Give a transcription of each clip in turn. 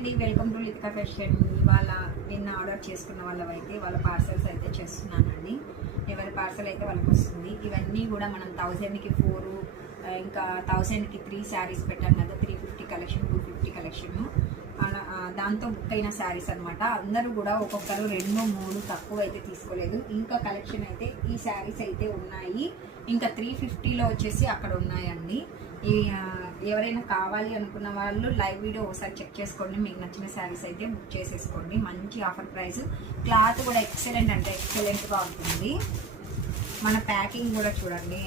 అండి welcome to Litika fashion. ఇవాళ నిన్న ఆర్డర్ చేసుకున్న వాళ్ళవైతే వాళ్ళ పార్సల్స్ అయితే చేస్తున్నానండి. ఎవరి పార్సల్ అయితే వాళ్ళకి వస్తుంది. ఇవన్నీ కూడా మనం 1000కి 4 ఇంకా 1000కి 3 శారీస్ పెట్టాం కదా. 350 కలెక్షన్ 250 కలెక్షన్ అలా దాంతో బుక్ అయిన శారీస్ అనమాట. అందరూ కూడా ఒక్కొక్కరు 2 3 తక్కువ అయితే తీసుకోలేదు. ఇంకా కలెక్షన్ అయితే ఈ శారీస్ అయితే ఉన్నాయి. ఇంకా 350లో వచ్చేసి అక్కడ ఉన్నాయండి. ఎవరైనా కావాలి అనుకున్న వాళ్ళు లైవ్ వీడియో ఒకసారి చెక్ చేసుకోండి. మీకు నచ్చిన శారీస్ అయితే బుక్ చేసేసుకోండి. మంచి ఆఫర్ ప్రైస్, క్లాత్ కూడా ఎక్సలెంట్ అంటే ఎక్సలెంట్గా ఉంటుంది. మన ప్యాకింగ్ కూడా చూడండి,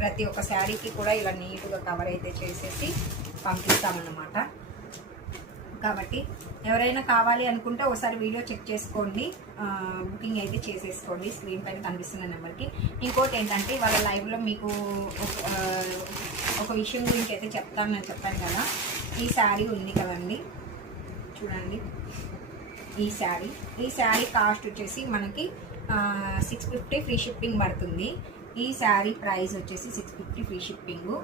ప్రతి ఒక్క శారీకి కూడా ఇలా నీట్గా కవర్ అయితే చేసేసి పంపిస్తామన్నమాట. కాబట్టి ఎవరైనా కావాలి అనుకుంటే ఒకసారి వీడియో చెక్ చేసుకోండి, బుకింగ్ అయితే చేసేసుకోండి స్క్రీన్ పైన కనిపిస్తున్న నెంబర్కి. ఇంకోటి ఏంటంటే వాళ్ళ లైవ్లో మీకు ఒక విషయం గురించి అయితే చెప్తానని చెప్పాను కదా. ఈ శారీ ఉంది కదండి, చూడండి. ఈ శారీ కాస్ట్ వచ్చేసి మనకి 650 ఫ్రీ షిప్పింగ్ పడుతుంది. ఈ శారీ ప్రైస్ వచ్చేసి 650 ఫ్రీ షిప్పింగ్.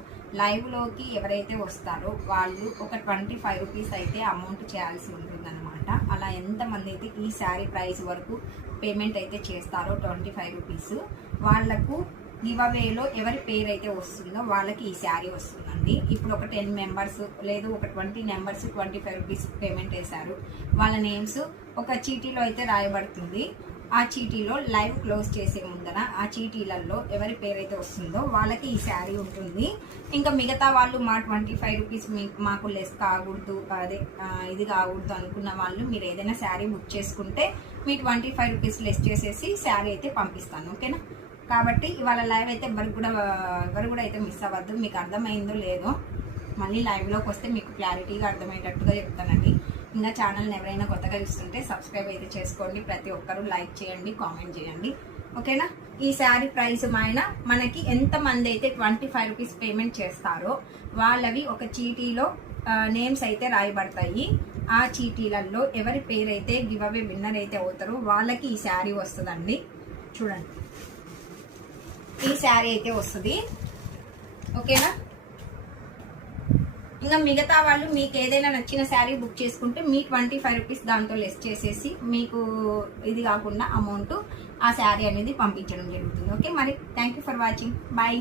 లైవ్లోకి ఎవరైతే వస్తారో వాళ్ళు ఒక 25 రూపీస్ అయితే అమౌంట్ చేయాల్సి ఉంటుందన్నమాట. అలా ఎంతమంది అయితే ఈ శారీ ప్రైస్ వరకు పేమెంట్ అయితే చేస్తారో 25 రూపీస్, వాళ్లకు గివ్ అవేలో ఎవరి పేరు అయితే వస్తుందో వాళ్ళకి ఈ శారీ వస్తుందండి. ఇప్పుడు ఒక 10 మెంబర్స్ లేదు ఒక 20 మెంబర్స్ 25 రూపీస్ పేమెంట్ వేశారు. వాళ్ళ నేమ్స్ ఒక చీటీలో అయితే రాయబడుతుంది. ఆ చీటీలో లైవ్ క్లోజ్ చేసే ముందర ఆ చీటీలలో ఎవరి పేరైతే వస్తుందో వాళ్ళకి ఈ శారీ ఉంటుంది. ఇంకా మిగతా వాళ్ళు మా 25 రూపీస్ మాకు లెస్ కాకూడదు, అదే ఇది కాకూడదు అనుకున్న వాళ్ళు మీరు ఏదైనా శారీ బుక్ చేసుకుంటే మీ 25 రూపీస్ లెస్ చేసేసి శారీ అయితే పంపిస్తాను, ఓకేనా. కాబట్టి ఇవాళ లైవ్ అయితే ఎవరు కూడా అయితే మిస్ అవ్వద్దు. మీకు అర్థమైందో లేదో మళ్ళీ లైవ్లోకి వస్తే మీకు క్లారిటీగా అర్థమయ్యేటట్టుగా చెప్తానండి. ఇంకా ఛానల్ని ఎవరైనా కొత్తగా చూస్తుంటే సబ్స్క్రైబ్ అయితే చేసుకోండి. ప్రతి ఒక్కరూ లైక్ చేయండి, కామెంట్ చేయండి, ఓకేనా. ఈ శారీ ప్రైస్ మనకి ఎంతమంది అయితే 25 రూపీస్ పేమెంట్ చేస్తారో వాళ్ళవి ఒక చీటీలో నేమ్స్ అయితే రాయబడతాయి. ఆ చీటీలలో ఎవరి పేరైతే గివ్ అవే విన్నర్ అయితే అవుతారో వాళ్ళకి ఈ శారీ వస్తుందండి. చూడండి, ఈ శారీ అయితే వస్తుంది, ఓకేనా. ఇంకా మిగతా వాళ్ళు మీకు ఏదైనా నచ్చిన శారీ బుక్ చేసుకుంటే మీ 25 రూపీస్ దాంతో లెస్ చేసేసి మీకు ఇది కాకుండా అమౌంట్ ఆ శారీ అనేది పంపించడం జరుగుతుంది, ఓకే. మరి thank you for watching, bye.